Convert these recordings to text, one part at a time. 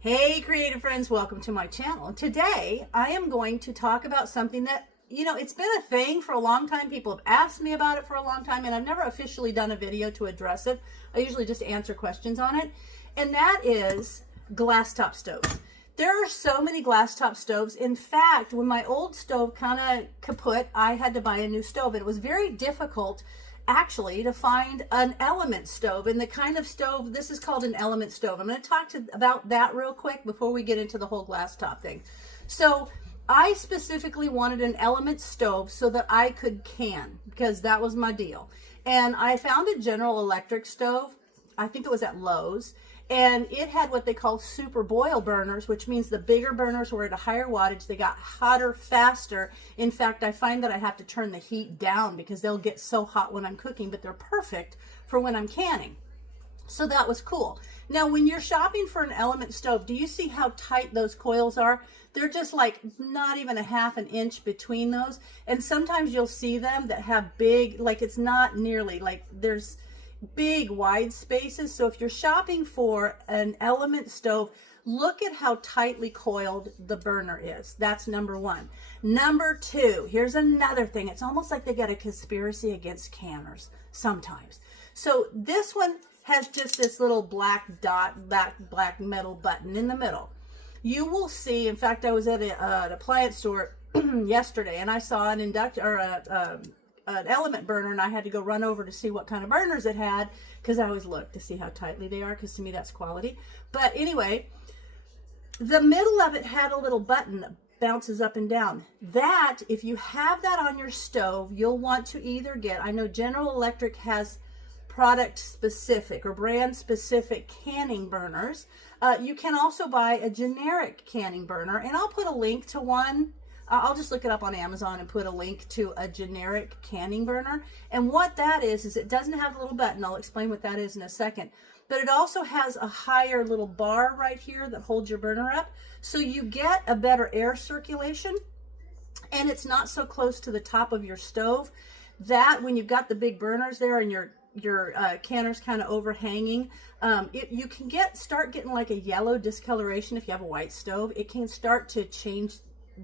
Hey creative friends, welcome to my channel. Today I am going to talk about something that, it's been a thing for a long time. People have asked me about it for a long time, and I've never officially done a video to address it. I usually just answer questions on it, and that is glass top stoves. There are so many glass top stoves. In fact, when my old stove kind of kaput, I had to buy a new stove, and it was very difficult actually to find an element stove. And the kind of stove, this is called an element stove. I'm going to talk about that real quick before we get into the whole glass top thing. So I specifically wanted an element stove so that I could can, because that was my deal. And I found a General Electric stove. I think it was at Lowe's. And it had what they call super boil burners, which means the bigger burners were at a higher wattage. They got hotter faster. In fact, I find that I have to turn the heat down because they'll get so hot when I'm cooking, but they're perfect for when I'm canning. So that was cool. Now, when you're shopping for an element stove, do you see how tight those coils are? They're just like not even a half an inch between those. And sometimes you'll see them that have big, like it's not nearly, like there's big wide spaces. So if you're shopping for an element stove, look at how tightly coiled the burner is. That's number one. Number two, here's another thing. It's almost like they got a conspiracy against canners sometimes. So this one has just this little black dot, black metal button in the middle. You will see, in fact, I was at an appliance store yesterday, and I saw an an element burner, and I had to go run over to see what kind of burners it had, because I always look to see how tightly they are, because to me that's quality. But anyway, the middle of it had a little button that bounces up and down. That, if you have that on your stove, you'll want to either get, I know General Electric has product specific or brand specific canning burners. You can also buy a generic canning burner, and I'll put a link to one. I'll just look it up on Amazon and put a link to a generic canning burner. And what that is it doesn't have a little button. I'll explain what that is in a second. But it also has a higher little bar right here that holds your burner up. So you get a better air circulation, and it's not so close to the top of your stove that when you've got the big burners there and your canner's kind of overhanging, you can start getting like a yellow discoloration if you have a white stove. It can start to change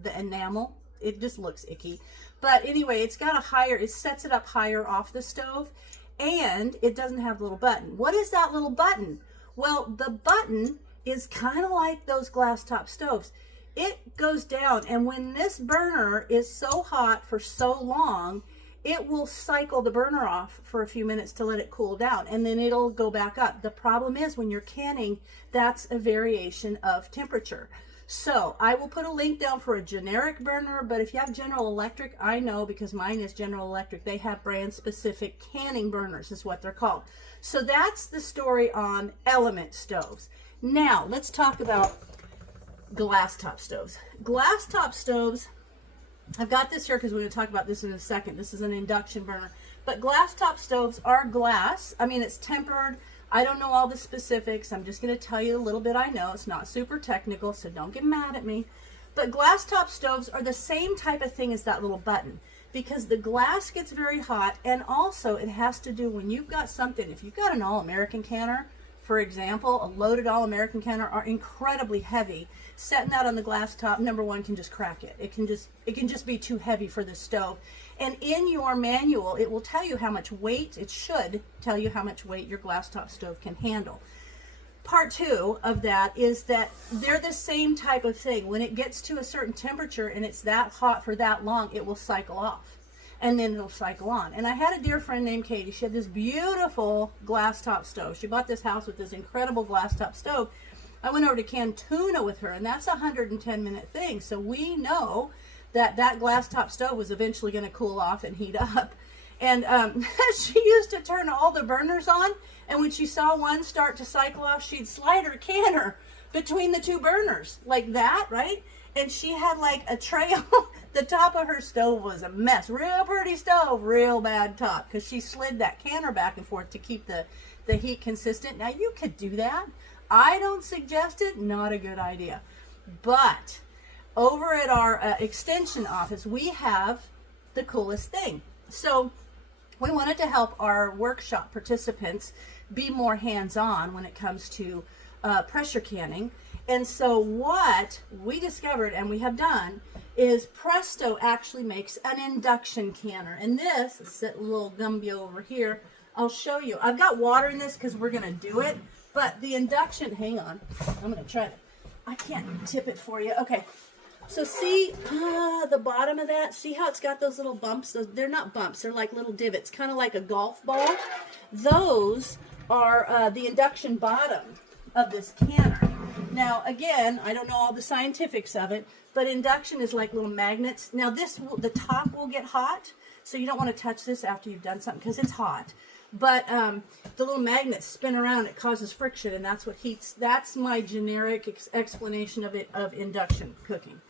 the enamel. It just looks icky. But anyway, it's got a higher, it sets it up higher off the stove, and it doesn't have a little button. What is that little button? Well, the button is kind of like those glass top stoves. It goes down, and when this burner is so hot for so long, it will cycle the burner off for a few minutes to let it cool down, and then it'll go back up. The problem is when you're canning, that's a variation of temperature. So I will put a link down for a generic burner, but if you have General Electric, I know because mine is General Electric, they have brand specific canning burners is what they're called. So that's the story on element stoves. Now let's talk about glass top stoves. Glass top stoves, I've got this here because we're going to talk about this in a second. This is an induction burner, but glass top stoves are glass. I mean, it's tempered. I don't know all the specifics. I'm just going to tell you a little bit I know. It's not super technical, so don't get mad at me. But glass top stoves are the same type of thing as that little button, because the glass gets very hot, and also it has to do when you've got something, if you've got an All-American canner, for example, a loaded All-American canner are incredibly heavy. Setting that on the glass top, number one, can just crack it. It can just be too heavy for the stove. And in your manual, it will tell you how much weight, it should tell you how much weight your glass top stove can handle. Part two of that is that they're the same type of thing. When it gets to a certain temperature and it's that hot for that long, it will cycle off, and then it'll cycle on. And I had a dear friend named Katie. She had this beautiful glass top stove. She bought this house with this incredible glass top stove. I went over to can tuna with her, and that's a 110-minute thing. So we know that that glass top stove was eventually going to cool off and heat up. And she used to turn all the burners on, and when she saw one start to cycle off, she'd slide her canner between the two burners like that, right? And she had like a trail. The top of her stove was a mess. Real pretty stove, real bad top, because she slid that canner back and forth to keep the heat consistent. Now you could do that. I don't suggest it, not a good idea. But over at our extension office, we have the coolest thing. So we wanted to help our workshop participants be more hands-on when it comes to pressure canning. And so what we discovered and we have done is Presto actually makes an induction canner. And this is a little gumbio over here. I'll show you. I've got water in this because we're going to do it. But the induction, hang on. I'm going to try to, I can't tip it for you. Okay. So see the bottom of that? See how it's got those little bumps? They're not bumps. They're like little divots, kind of like a golf ball. Those are the induction bottom of this canner. Now, again, I don't know all the scientifics of it, but induction is like little magnets. Now, the top will get hot, so you don't want to touch this after you've done something because it's hot. But the little magnets spin around, it causes friction, and that's what heats. That's my generic explanation of induction cooking.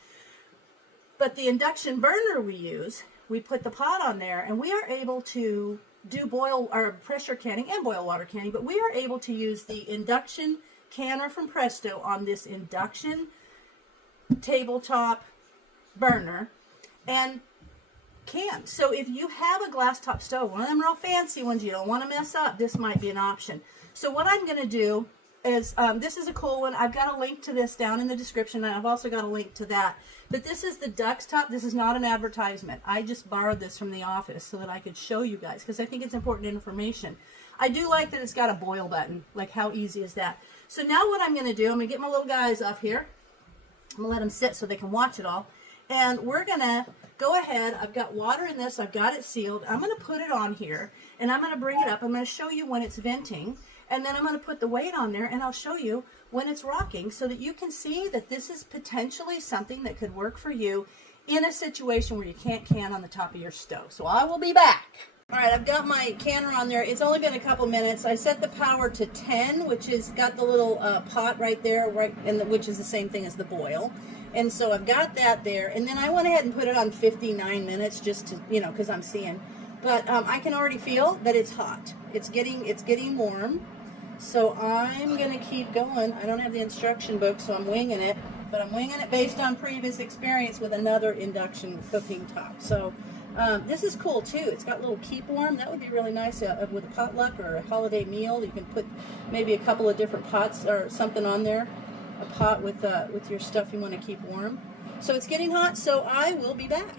But the induction burner we use, we put the pot on there, and we are able to do boil or pressure canning and boil water canning, but we are able to use the induction canner from Presto on this induction tabletop burner and can. So if you have a glass top stove, one of them real fancy ones you don't want to mess up, this might be an option. So what I'm going to do is, this is a cool one. I've got a link to this down in the description, and I've also got a link to that. But this is the Duxtop. This is not an advertisement. I just borrowed this from the office so that I could show you guys because I think it's important information. I do like that it's got a boil button. Like, how easy is that? So now what I'm going to do, I'm going to get my little guys off here. I'm going to let them sit so they can watch it all. And we're going to go ahead. I've got water in this. I've got it sealed. I'm going to put it on here, and I'm going to bring it up. I'm going to show you when it's venting, and then I'm going to put the weight on there, and I'll show you when it's rocking so that you can see that this is potentially something that could work for you in a situation where you can't can on the top of your stove. So I will be back. All right, I've got my canner on there. It's only been a couple minutes. I set the power to 10, which is got the little pot right there, which is the same thing as the boil. And so I've got that there. And then I went ahead and put it on 59 minutes just to, because I'm seeing. But I can already feel that it's hot. It's getting warm. So I'm going to keep going. I don't have the instruction book, so I'm winging it. But I'm winging it based on previous experience with another induction cooking top. So this is cool too. It's got a little keep warm. That would be really nice with a potluck or a holiday meal. You can put maybe a couple of different pots or something on there. A pot with your stuff you want to keep warm. So it's getting hot, so I will be back.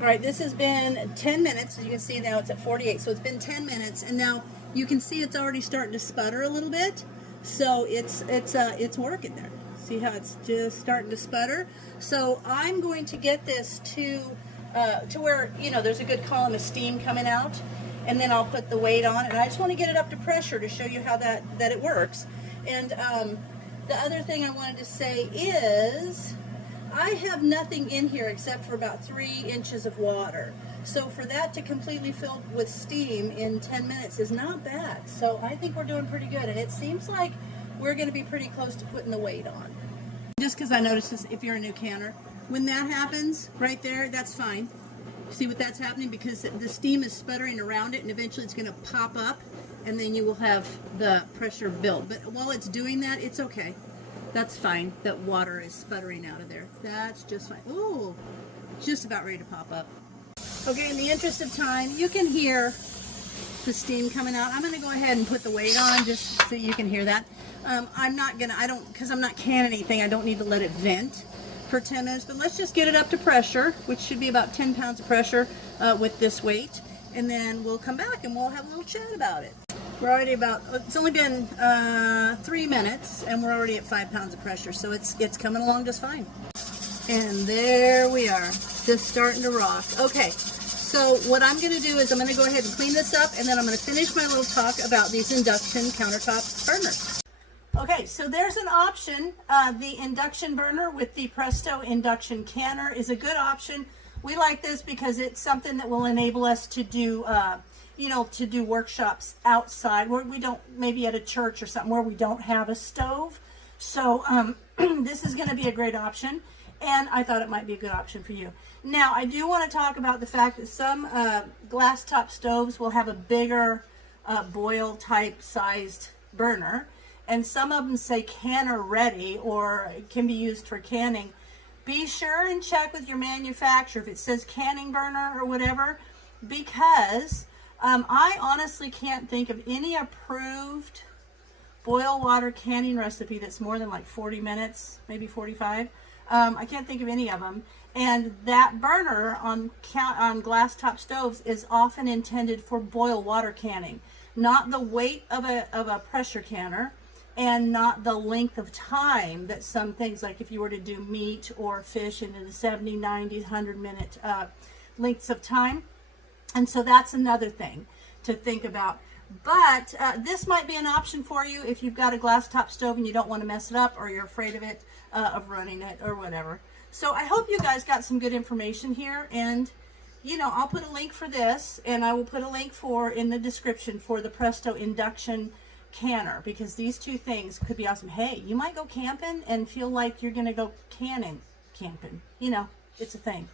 All right, this has been 10 minutes. As you can see now it's at 48, so it's been 10 minutes, and now you can see it's already starting to sputter a little bit. So it's working there. See how it's just starting to sputter? So I'm going to get this to where, there's a good column of steam coming out, and then I'll put the weight on, and I just want to get it up to pressure to show you how that it works. And the other thing I wanted to say is I have nothing in here except for about 3 inches of water. So for that to completely fill with steam in 10 minutes is not bad. So I think we're doing pretty good, and it seems like we're going to be pretty close to putting the weight on. Just because I noticed this, if you're a new canner, when that happens right there, that's fine. See what that's happening? Because the steam is sputtering around it, and eventually it's going to pop up, and then you will have the pressure build. But while it's doing that, it's okay. That's fine that water is sputtering out of there. That's just fine. Ooh, just about ready to pop up. Okay, in the interest of time, you can hear the steam coming out. I'm going to go ahead and put the weight on just so you can hear that. Because I'm not canning anything, I don't need to let it vent for 10 minutes. But let's just get it up to pressure, which should be about 10 pounds of pressure with this weight. And then we'll come back and we'll have a little chat about it. We're already it's only been 3 minutes, and we're already at 5 pounds of pressure, so it's coming along just fine. And there we are, just starting to rock. Okay, so what I'm going to do is I'm going to go ahead and clean this up, and then I'm going to finish my little talk about these induction countertop burners. Okay, so there's an option. The induction burner with the Presto induction canner is a good option. We like this because it's something that will enable us to do to do workshops outside where we don't, maybe at a church or something where we don't have a stove. So this is going to be a great option, and I thought it might be a good option for you. Now, I do want to talk about the fact that some glass top stoves will have a bigger boil type sized burner, and some of them say canner ready or can be used for canning. Be sure and check with your manufacturer if it says canning burner or whatever, because I honestly can't think of any approved boil water canning recipe that's more than like 40 minutes, maybe 45. I can't think of any of them. And that burner on glass top stoves is often intended for boil water canning, not the weight of a pressure canner, and not the length of time that some things, like if you were to do meat or fish into the 70, 90, 100-minute lengths of time. And so that's another thing to think about. But this might be an option for you if you've got a glass top stove and you don't want to mess it up, or you're afraid of it, of running it, or whatever. So I hope you guys got some good information here. And, you know, I'll put a link for this, and I will put a link in the description for the Presto Induction canner, because these two things could be awesome. Hey, you might go camping and feel like you're going to go camping. You know, it's a thing.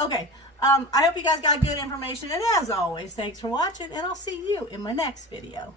Okay, I hope you guys got good information, and as always, thanks for watching, and I'll see you in my next video.